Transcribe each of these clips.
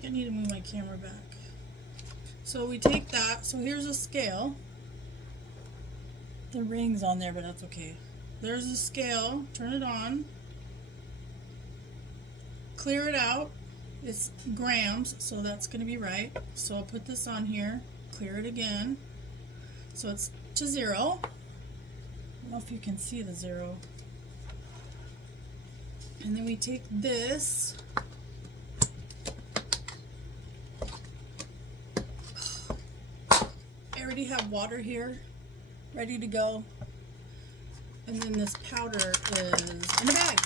think I need to move my camera back. So we take that. So here's a scale. The ring's on there, but that's okay. There's a scale. Turn it on. Clear it out. It's grams, so that's going to be right. So I'll put this on here. Clear it again. So it's to 0. I don't know if you can see the 0. And then we take this. I already have water here, ready to go. And then this powder is in a bag.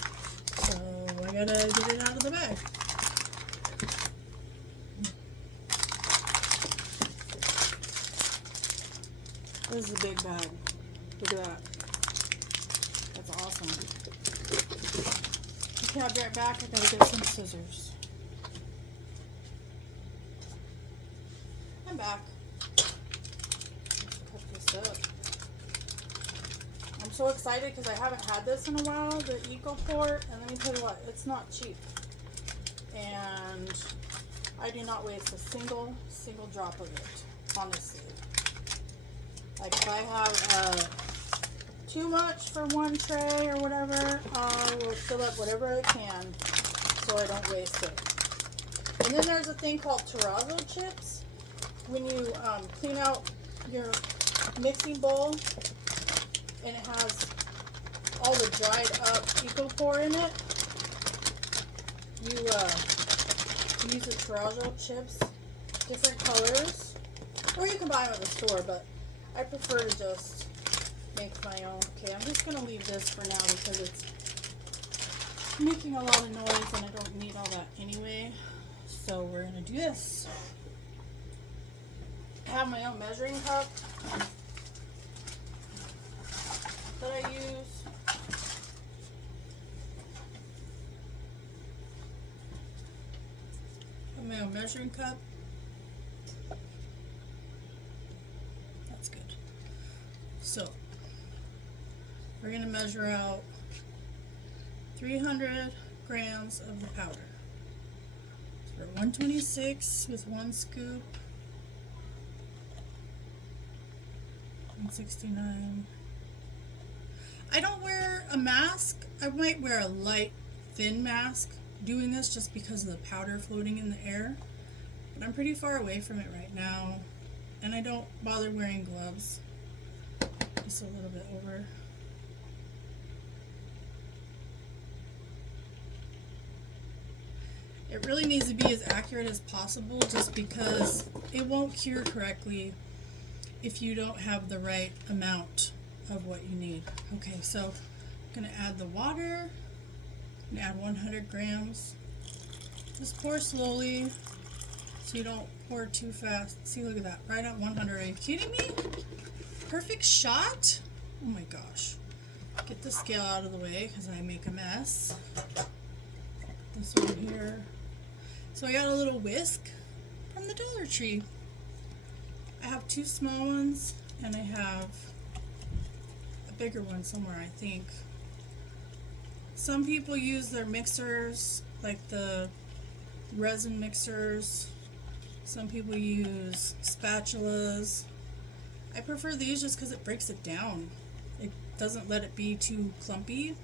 So I gotta get it out of the bag. This is a big bag. Look at that. That's awesome. Okay, I'll be right back. I gotta get some scissors. I'm back. Let's cut this up. I'm so excited because I haven't had this in a while, the ecopour, and let me tell you what, it's not cheap. And I do not waste a single drop of it, honestly. Like if I have too much for one tray or whatever, I will fill up whatever I can so I don't waste it. And then there's a thing called terrazzo chips. When you clean out your mixing bowl and it has all the dried up ecopour in it, you use the terrazzo chips, different colors, or you can buy them at the store, but I prefer to just make my own. Okay, I'm just going to leave this for now because it's making a lot of noise and I don't need all that anyway. So we're going to do this. I have my own measuring cup that I use. My own measuring cup. That's good. So we're going to measure out 300 grams of the powder. So we're 126 with 1 scoop. 169. I don't wear a mask. I might wear a light, thin mask doing this just because of the powder floating in the air. But I'm pretty far away from it right now. And I don't bother wearing gloves. Just a little bit over. It really needs to be as accurate as possible just because it won't cure correctly if you don't have the right amount of what you need. Okay, so I'm going to add the water. I'm going to add 100 grams. Just pour slowly so you don't pour too fast. See, look at that, right at 100. Are you kidding me? Perfect shot? Oh my gosh. Get the scale out of the way because I make a mess. This one here. So I got a little whisk from the Dollar Tree. I have 2 small ones and I have a bigger one somewhere, I think. Some people use their mixers, like the resin mixers. Some people use spatulas. I prefer these just because it breaks it down. It doesn't let it be too clumpy.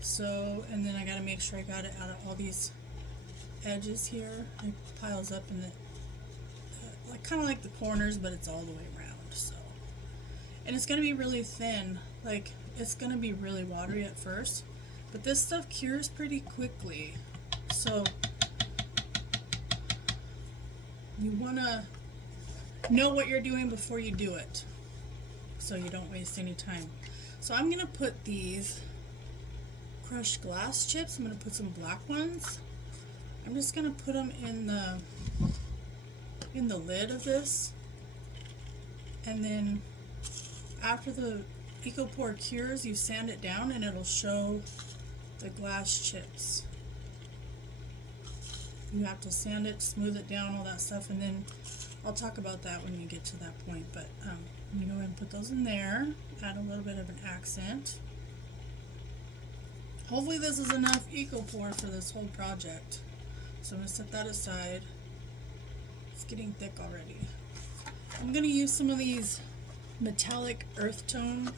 So, and then I gotta make sure I got it out of all these edges here. It piles up in the, like kind of like the corners, but it's all the way around. So, and it's gonna be really thin. Like it's gonna be really watery at first, but this stuff cures pretty quickly. So you wanna know what you're doing before you do it, so you don't waste any time. So I'm gonna put these crushed glass chips. I'm going to put some black ones. I'm just going to put them in the lid of this, and then after the ecopour cures, you sand it down and it'll show the glass chips. You have to sand it, smooth it down, all that stuff, and then I'll talk about that when we get to that point. But I'm going to go ahead and put those in there, add a little bit of an accent. Hopefully this is enough ecopour for this whole project. So I'm going to set that aside. It's getting thick already. I'm going to use some of these metallic earth tone.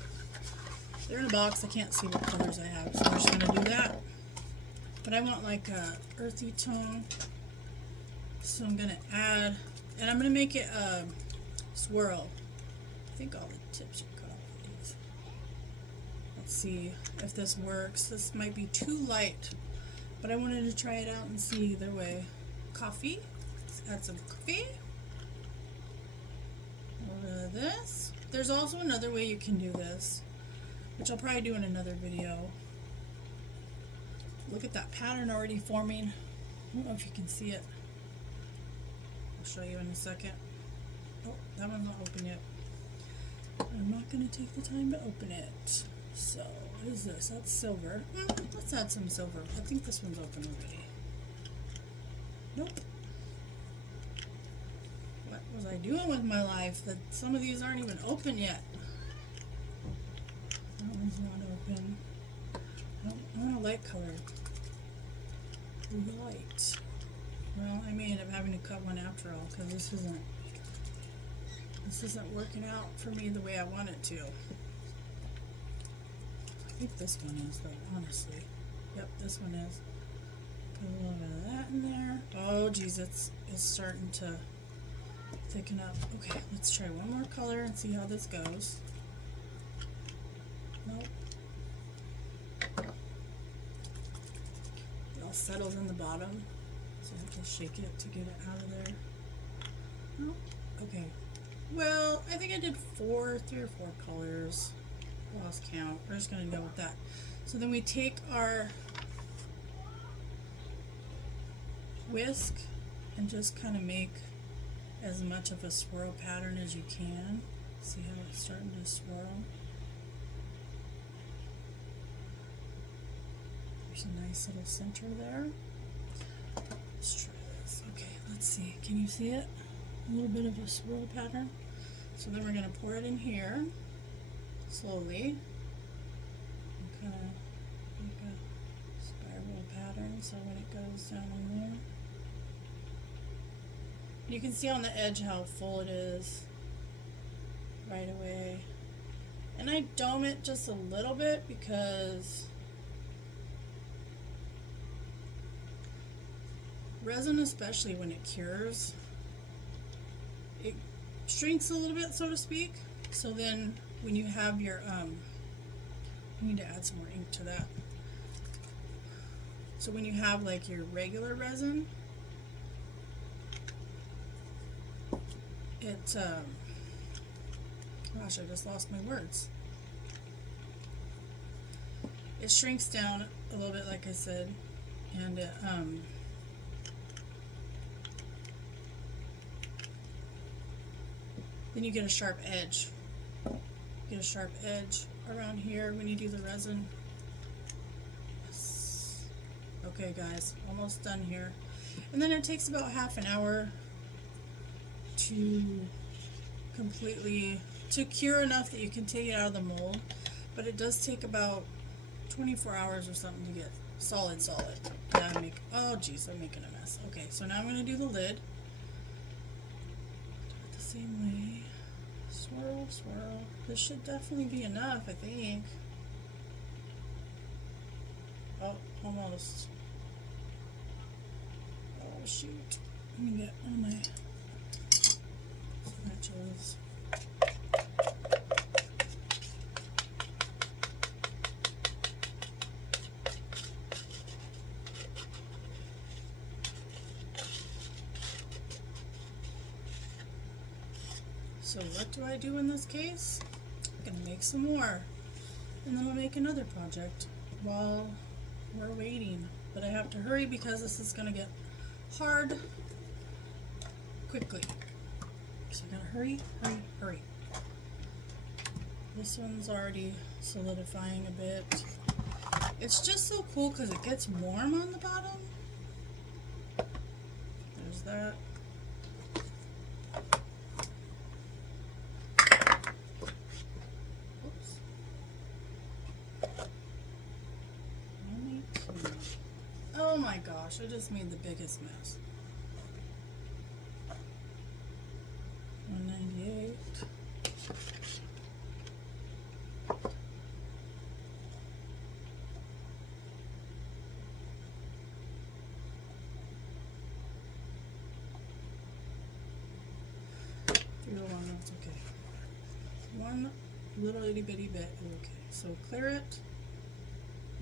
They're in a box. I can't see what colors I have, so I'm just going to do that. But I want like a earthy tone. So I'm going to add, and I'm going to make it a swirl. I think all the tips are cut off of these. Let's see if this works. This might be too light, but I wanted to try it out and see either way. Coffee. Let's add some coffee. A little bit of this. There's also another way you can do this, which I'll probably do in another video. Look at that pattern already forming. I don't know if you can see it. I'll show you in a second. Oh, that one's not open yet. I'm not going to take the time to open it. So, what is this? That's silver. Let's add some silver. I think this one's open already. Nope. What was I doing with my life that some of these aren't even open yet? That one's not open. I want a light color. Light. Well, I may end up having to cut one after all because this isn't working out for me the way I want it to. I think this one is though, honestly. Yep, this one is. Put a little bit of that in there. Oh geez, it's starting to thicken up. Okay, let's try one more color and see how this goes. Nope. It all settles in the bottom, so I have to shake it to get it out of there. Nope. Okay. Well, I think I did 3 or 4 colors. Lost count. We're just going to go with that. So then we take our whisk and just kind of make as much of a swirl pattern as you can. See how it's starting to swirl? There's a nice little center there. Let's try this. Okay, let's see. Can you see it? A little bit of a swirl pattern. So then we're going to pour it in here slowly and kind of make a spiral pattern so when it goes down in there, you can see on the edge how full it is right away. And I dome it just a little bit because resin, especially when it cures, it shrinks a little bit, so to speak. So then when you have your you need to add some more ink to that. So when you have like your regular resin, it gosh, I just lost my words. It shrinks down a little bit, like I said, and it then you get a sharp edge. Get a sharp edge around here when you do the resin. Yes. Okay guys, almost done here. And then it takes about half an hour to completely, to cure enough that you can take it out of the mold. But it does take about 24 hours or something to get solid. Yeah, oh geez, I'm making a mess. Okay, so now I'm going to do the lid. Do it the same way. Swirl, swirl. This should definitely be enough, I think. Oh, almost. Oh, shoot. Let me get all my spatulas. So what do I do in this case? I'm going to make some more. And then I'll make another project while we're waiting. But I have to hurry because this is going to get hard quickly. So I gotta hurry. This one's already solidifying a bit. It's just so cool because it gets warm on the bottom. There's that. Oh my my gosh, I just made the biggest mess. 198. That's okay. One little itty bitty bit. Okay, so clear it.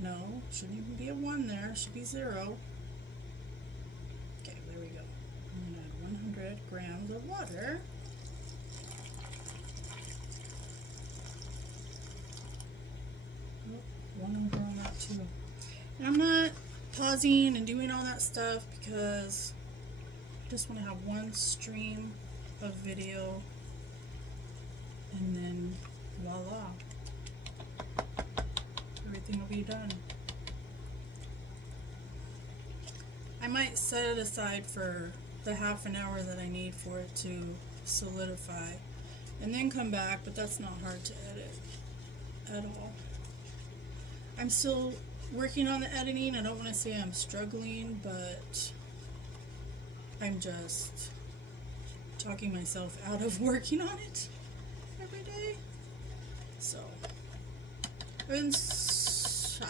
No, shouldn't even be a 1 there. Should be 0. Okay, there we go. I'm going to add 100 grams of water. Oh, 100 on that too. And I'm not pausing and doing all that stuff because I just want to have one stream of video and then voila, everything will be done. I might set it aside for the half an hour that I need for it to solidify and then come back, but that's not hard to edit at all. I'm still working on the editing. I don't want to say I'm struggling, but I'm just talking myself out of working on it every day. So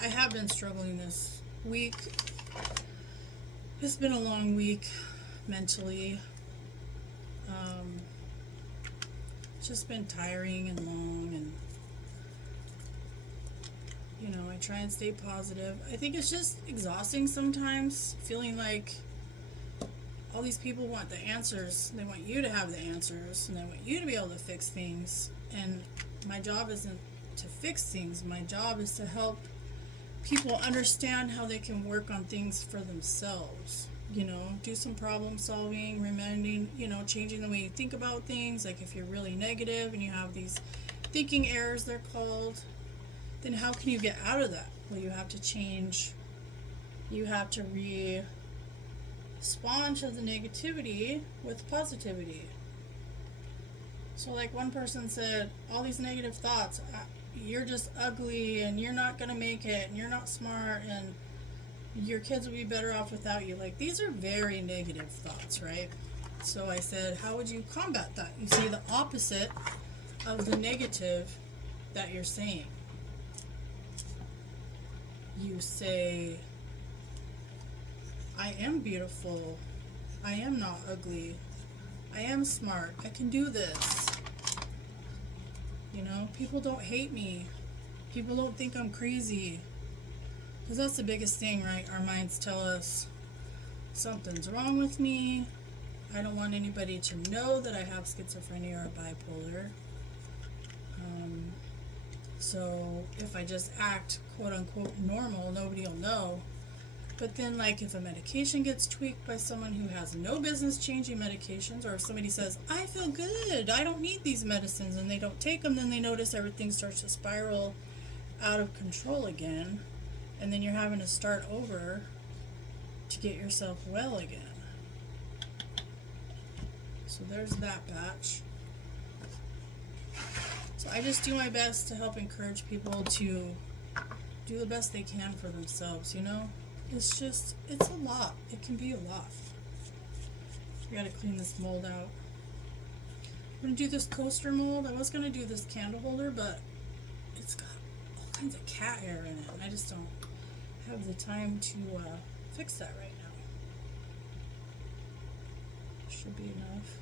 I have been struggling this week. It's been a long week mentally. It's just been tiring and long, and you know, I try and stay positive. I think it's just exhausting sometimes, feeling like all these people want the answers. They want you to have the answers, and they want you to be able to fix things. And my job isn't to fix things. My job is to help people understand how they can work on things for themselves. You know, do some problem solving, reminding, you know, changing the way you think about things. Like if you're really negative and you have these thinking errors, they're called, then how can you get out of that? Well, you have to change. You have to respond to the negativity with positivity. So like one person said, all these negative thoughts, you're just ugly and you're not going to make it and you're not smart and your kids will be better off without you. Like, these are very negative thoughts, right? So I said, how would you combat that? You say the opposite of the negative that you're saying. You say, I am beautiful. I am not ugly. I am smart. I can do this. You know, people don't hate me. People don't think I'm crazy. Because that's the biggest thing, right? Our minds tell us something's wrong with me. I don't want anybody to know that I have schizophrenia or bipolar. So if I just act quote unquote normal, nobody will know. But then, like, if a medication gets tweaked by someone who has no business changing medications, or if somebody says, I feel good, I don't need these medicines, and they don't take them, then they notice everything starts to spiral out of control again, and then you're having to start over to get yourself well again. So there's that batch. So I just do my best to help encourage people to do the best they can for themselves, you know? It's just, it's a lot. It can be a lot. We gotta clean this mold out. I'm gonna do this coaster mold. I was gonna do this candle holder, but it's got all kinds of cat hair in it, and I just don't have the time to fix that right now. Should be enough.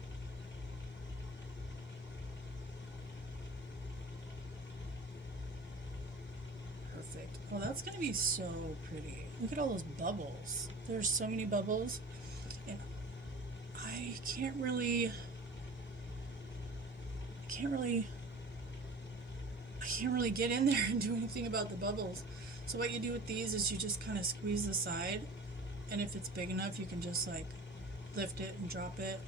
Perfect. Oh, that's gonna be so pretty. Look at all those bubbles. There's so many bubbles, and I can't really get in there and do anything about the bubbles. So what you do with these is you just kind of squeeze the side, and if it's big enough, you can just like lift it and drop it.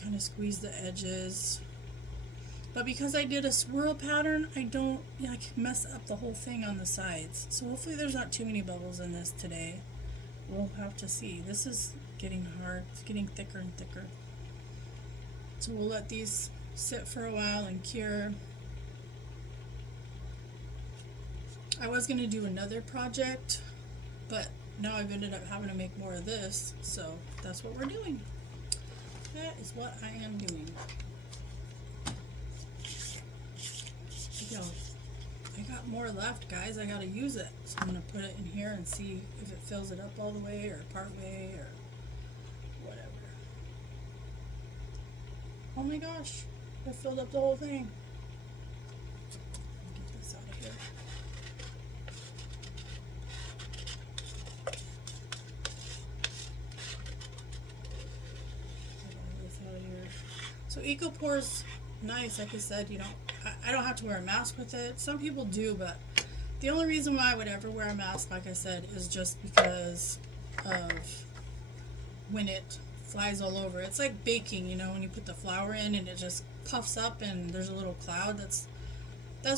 Kind of squeeze the edges. But because I did a swirl pattern, I don't like mess up the whole thing on the sides. So hopefully there's not too many bubbles in this today. We'll have to see. This is getting hard. It's getting thicker and thicker. So we'll let these sit for a while and cure. I was going to do another project, but now I've ended up having to make more of this, so that's what we're doing. That is what I am doing. Yo, I got more left, guys. I gotta use it. So I'm gonna put it in here and see if it fills it up all the way or part way or whatever. Oh my gosh, it filled up the whole thing. Get this out of here. Get all this out of here. So ecopour's nice, like I said, you know, I don't have to wear a mask with it. Some people do, but the only reason why I would ever wear a mask, like I said, is just because of when it flies all over. It's like baking, you know, when you put the flour in and it just puffs up and there's a little cloud. That's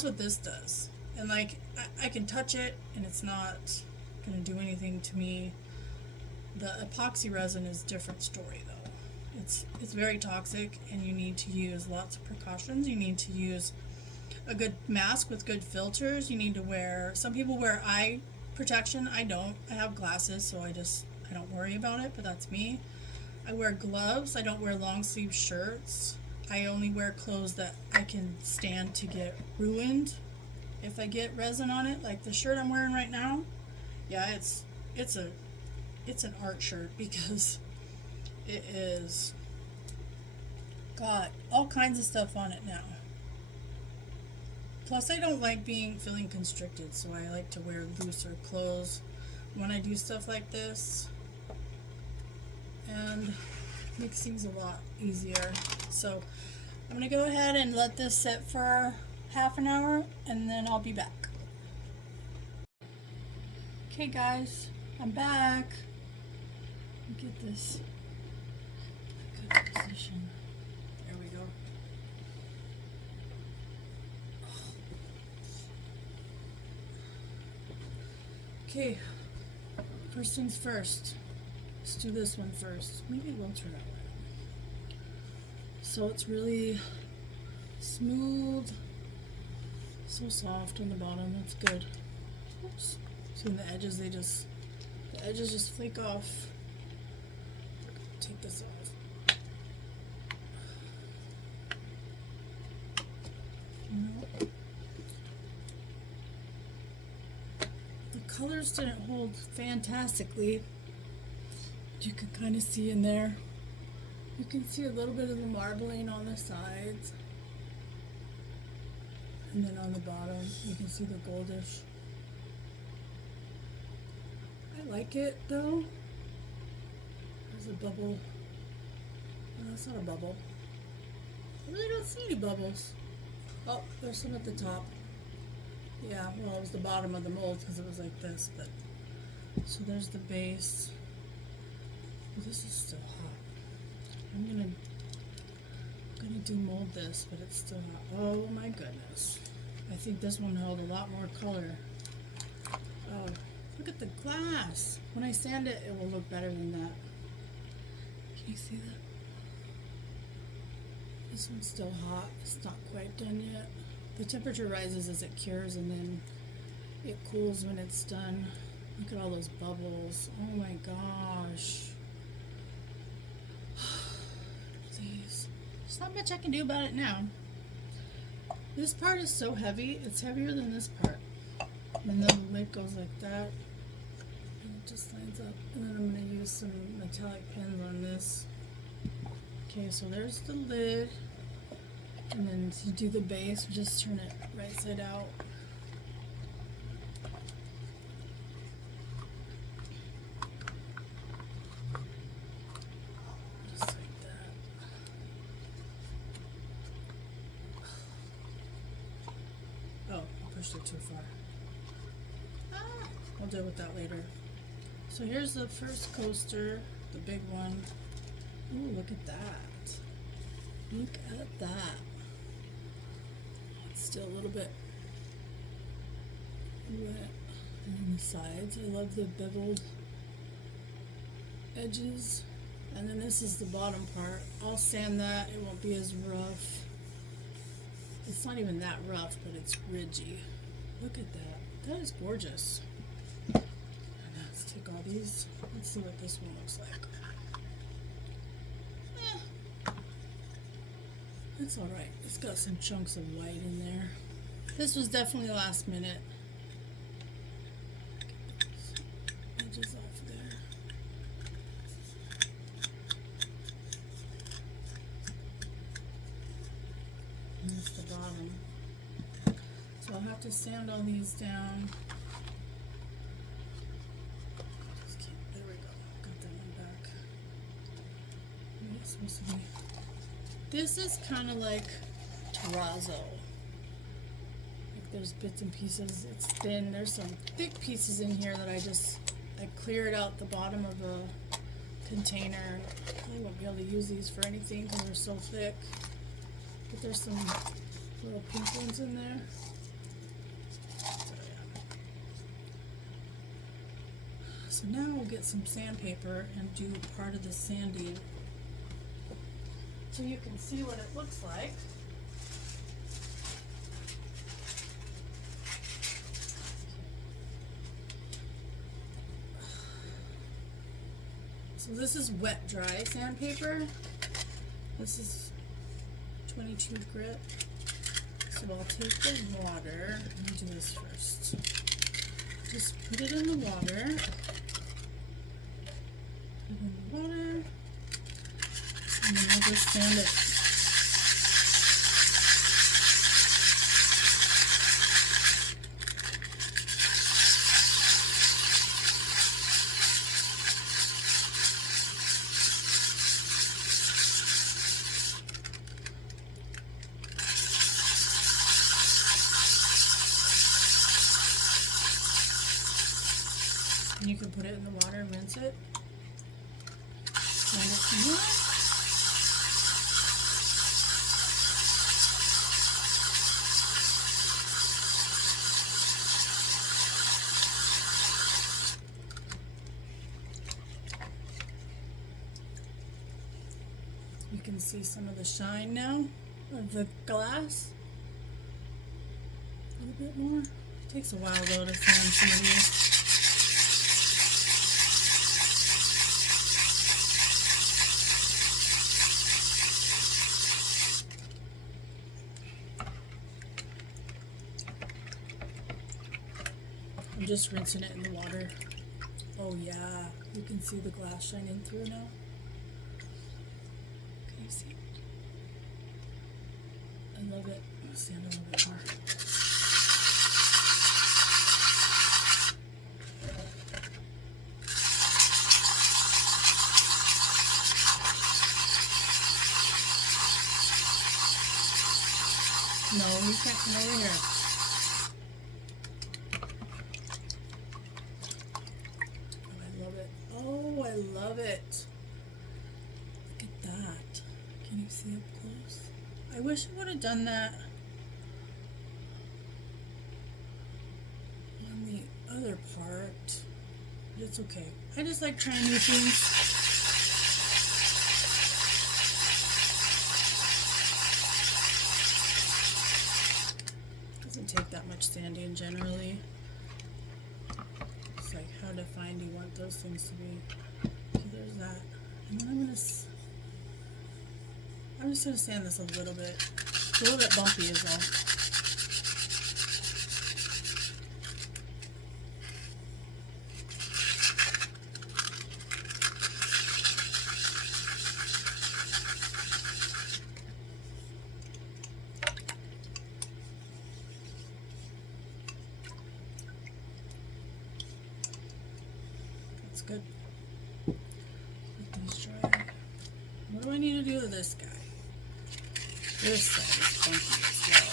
what this does. And like I can touch it and it's not gonna do anything to me. The epoxy resin is a different story though. It's very toxic and you need to use lots of precautions. You need to use a good mask with good filters. You need to wear, some people wear eye protection. I don't. I have glasses, so I don't worry about it, but that's me. I wear gloves. I don't wear long sleeve shirts. I only wear clothes that I can stand to get ruined if I get resin on it. Like the shirt I'm wearing right now. Yeah, it's an art shirt because it is got all kinds of stuff on it now. Plus, I don't like feeling constricted, so I like to wear looser clothes when I do stuff like this, and makes things a lot easier. So I'm gonna go ahead and let this sit for half an hour, and then I'll be back. Okay, guys, I'm back. Let me get this in a good position. There we go. Okay, first things first. Let's do this one first. Maybe it won't turn out right. So it's really smooth, so soft on the bottom. That's good. Oops. See the edges? The edges just flake off. Take this off. No. The colors didn't hold fantastically. You can kind of see in there. You can see a little bit of the marbling on the sides. And then on the bottom, you can see the goldish. I like it though. There's a bubble. Oh, that's not a bubble. I really don't see any bubbles. Oh, there's some at the top. Yeah, well, it was the bottom of the mold because it was like this, but so there's the base. Oh, this is still hot. I'm gonna demold this, but it's still hot. Oh my goodness. I think this one held a lot more color. Oh, look at the glass. When I sand it, it will look better than that. Can you see that? This one's still hot. It's not quite done yet. The temperature rises as it cures and then it cools when it's done. Look at all those bubbles. Oh my gosh. Please. There's not much I can do about it now. This part is so heavy. It's heavier than this part. And then the lid goes like that. And it just lines up. And then I'm going to use some metallic pins on this. Okay, so there's the lid. And then to do the base, just turn it right side out. Just like that. Oh, I pushed it too far. I'll deal with that later. So here's the first coaster, the big one. Ooh, look at that. Look at that. It's still a little bit wet on the sides. I love the beveled edges. And then this is the bottom part. I'll sand that. It won't be as rough. It's not even that rough, but it's ridgy. Look at that. That is gorgeous. And that's take all these. Let's see what this one looks like. It's alright. It's got some chunks of white in there. This was definitely last minute. Get those edges off there. And that's the bottom. So I'll have to sand all these down. There we go. Got that one back. It's supposed to be. This is kind of like terrazzo. Like there's bits and pieces. It's thin. There's some thick pieces in here that I cleared out the bottom of a container. I won't be able to use these for anything because they're so thick. But there's some little pink ones in there. So now we'll get some sandpaper and do part of the sanding so you can see what it looks like. So this is wet dry sandpaper. This is 22 grit. So I'll take the water and do this first. Just put it in the water. Put it in the water. And then I'll just sand it. And you can put it in the water and rinse it. Sand it some more. You can see some of the shine now of the glass. A little bit more. It takes a while though to sand some of these. I'm just rinsing it in the water. Oh yeah, you can see the glass shining through now. Can you see it? I love it. I'll sand a little bit more. No, you can't come over here. Oh, I love it. Look at that. Can you see up close? I wish I would have done that on the other part, but it's okay. I just like trying new things. Doesn't take that much sanding generally. It's like how defined you want those things to be. So there's that. And then I'm just gonna sand this a little bit. It's a little bit bumpy is all. That's good. Let these dry. What do I need to do with this guy? This side is funky as well.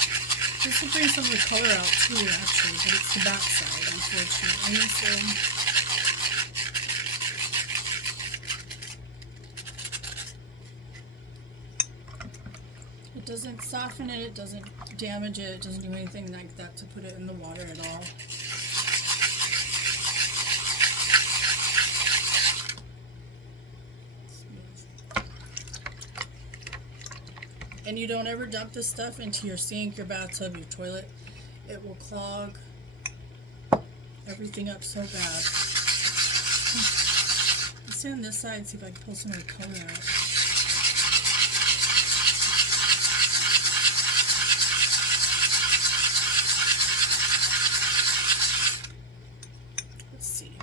This will bring some of the color out too, actually, but it's the back side, unfortunately. So it doesn't soften it, it doesn't damage it, it doesn't do anything like that to put it in the water at all. And you don't ever dump this stuff into your sink, your bathtub, your toilet. It will clog everything up so bad. sand this side, see if I can pull some of the color out. Let's see.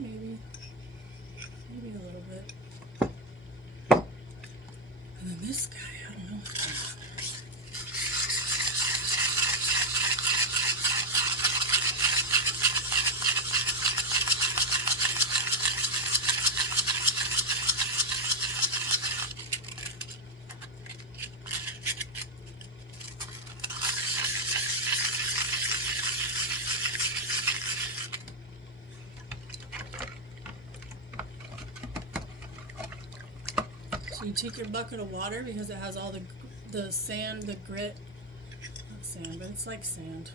Maybe a little bit. And then this guy, I don't know what's going on. So you take your bucket of water because it has all the sand, the grit, not sand, but it's like sand.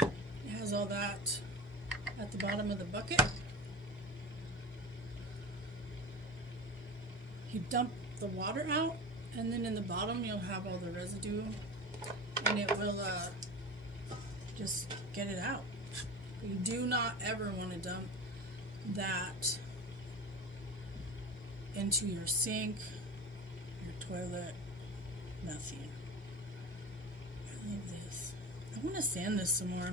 It has all that at the bottom of the bucket. You dump the water out, and then in the bottom you'll have all the residue, and it will just get it out. You do not ever want to dump that into your sink, your toilet, nothing. I love this. I want to sand this some more.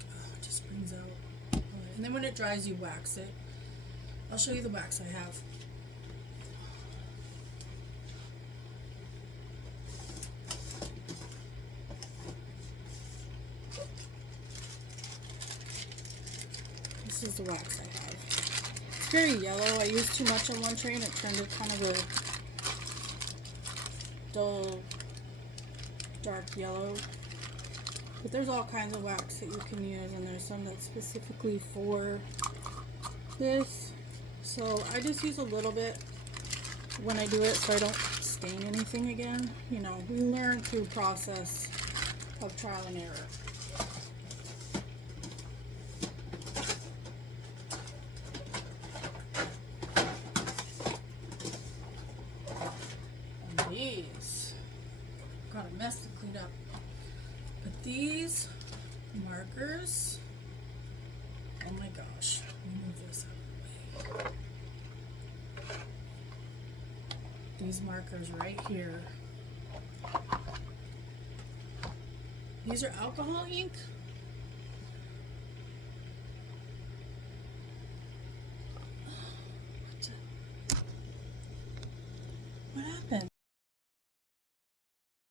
It just brings out. And then when it dries, you wax it. I'll show you the wax I have. This is the wax I have. It's very yellow. I used too much on one tray and it turned to kind of a dull, dark yellow. But there's all kinds of wax that you can use, and there's some that's specifically for this. So I just use a little bit when I do it so I don't stain anything again. You know, we learn through process of trial and error. And these, got a mess to clean up. But these markers, oh my gosh, let me move this out of the way. These markers right here, these are alcohol ink. What happened?